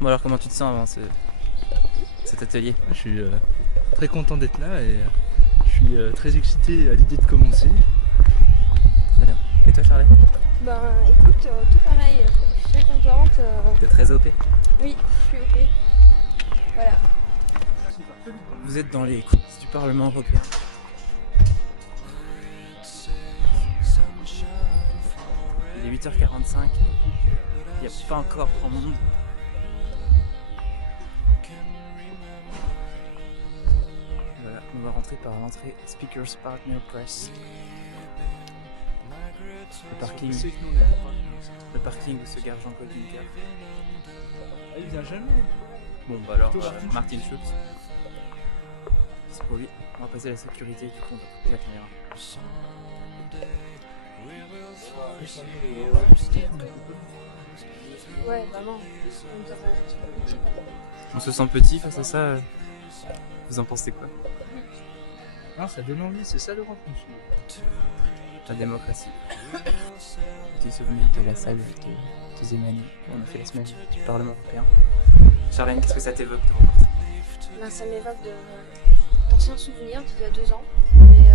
Bon alors comment tu te sens avant cet atelier? Je suis très content d'être là et je suis très excité à l'idée de commencer. Très bien. Et toi Charlie? Ben écoute, tout pareil, je suis très contente. T'es très OP? Oui, je suis OP. Voilà. Vous êtes dans les coulisses du Parlement européen. Il est 8h45, il n'y a pas encore grand monde. Voilà, on va rentrer par l'entrée Speakers Partner Press. Le parking où se gare Jean-Claude Juncker. Il vient jamais. Bon bah alors, Martin Schulz. C'est pour lui. On va passer à la sécurité, du coup on va couper la caméra. Ouais, vraiment. On se sent petit face à ça. Vous en pensez quoi? Non, ça donne envie, c'est ça l'Europe. La démocratie. Petit souvenir de la salle de Zemani. On a fait la semaine du Parlement européen. Charlène, qu'est-ce que ça t'évoque de repartir? Ben, ça m'évoque d'anciens souvenirs d'il y a 2 ans. Mais,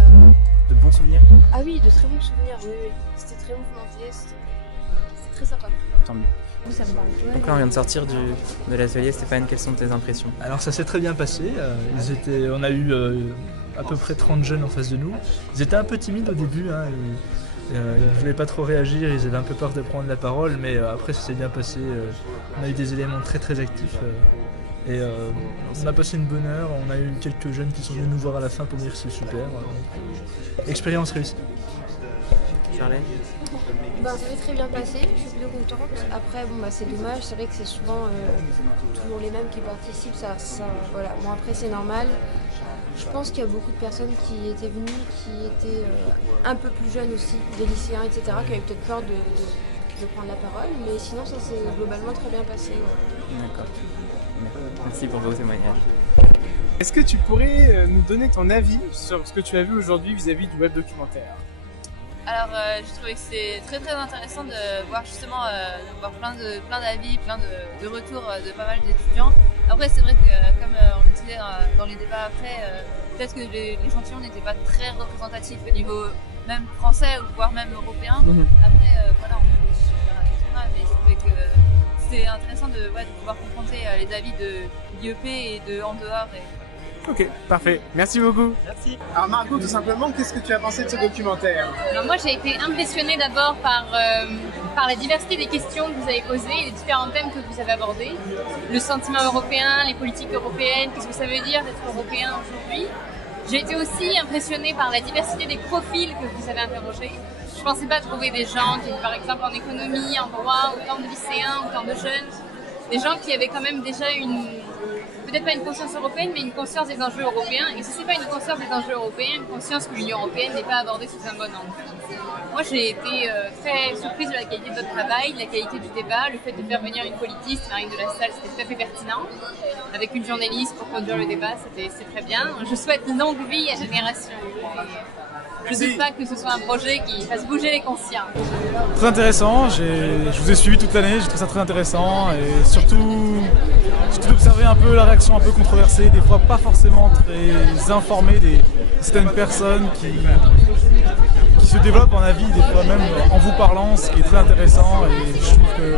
De bons souvenirs? Ah oui, de très bons souvenirs, oui, oui. C'était très mouvementé, c'était très sympa. Tant mieux. Oui, ça me parle. Ouais. Donc là on vient de sortir de l'atelier. Stéphane, quelles sont tes impressions? Alors ça s'est très bien passé. On a eu à peu près 30 jeunes en face de nous. Ils étaient un peu timides au début. Ils ne voulaient pas trop réagir, ils avaient un peu peur de prendre la parole, mais après ça s'est bien passé. On a eu des éléments très très actifs. On a passé une bonne heure. On a eu quelques jeunes qui sont venus nous voir à la fin pour dire que c'est super. Expérience réussie. Charlène? Ben, ça s'est très bien passé, je suis plutôt contente. Après, bon, bah, c'est dommage, c'est vrai que c'est souvent toujours les mêmes qui participent. Voilà. Bon, après, c'est normal. Je pense qu'il y a beaucoup de personnes qui étaient venues, qui étaient un peu plus jeunes aussi, des lycéens, etc., qui avaient peut-être peur de prendre la parole, mais sinon, ça s'est globalement très bien passé. Ouais. D'accord. Merci pour vos témoignages. Est-ce que tu pourrais nous donner ton avis sur ce que tu as vu aujourd'hui vis-à-vis du web documentaire? Alors j'ai trouvé que c'est très très intéressant de voir justement plein d'avis, plein de retours de pas mal d'étudiants. Après c'est vrai que comme on le disait dans les débats après, peut-être que l'échantillon n'était pas très représentatif au niveau même français ou voire même européen. Après voilà, on peut faire un tournage, mais je trouvais que c'était intéressant de pouvoir confronter les avis de l'IEP et de en dehors. Ok, parfait. Merci beaucoup. Merci. Alors Margot, tout simplement, qu'est-ce que tu as pensé de ce documentaire? Alors moi j'ai été impressionnée d'abord par la diversité des questions que vous avez posées et les différents thèmes que vous avez abordés. Le sentiment européen, les politiques européennes, qu'est-ce que ça veut dire d'être européen aujourd'hui. J'ai été aussi impressionnée par la diversité des profils que vous avez interrogés. Je ne pensais pas trouver des gens qui, par exemple en économie, en droit, autant de lycéens, autant de jeunes, des gens qui avaient quand même déjà peut-être pas une conscience européenne, mais une conscience des enjeux européens. Et si ce n'est pas une conscience des enjeux européens, une conscience que l'Union européenne n'est pas abordée sous un bon angle. Moi, j'ai été très surprise de la qualité de votre travail, de la qualité du débat, le fait de faire venir une politiste, Marine de la Salle, c'était tout à fait pertinent. Avec une journaliste pour conduire le débat, c'est très bien. Je souhaite longue vie à Génération. Je ne doute pas que ce soit un projet qui fasse bouger les consciences. Très intéressant, je vous ai suivi toute l'année, j'ai trouvé ça très intéressant et surtout d'observer un peu la réaction un peu controversée, des fois pas forcément très informée de certaines personnes qui se développent en avis, des fois même en vous parlant, ce qui est très intéressant et je trouve que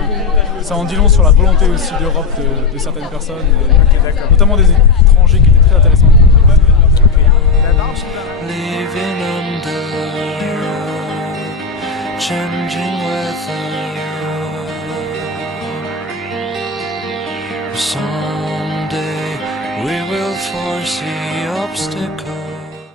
ça en dit long sur la volonté aussi d'Europe de certaines personnes, notamment des étrangers qui étaient très intéressants. Living under you, changing with you. Someday we will foresee obstacles.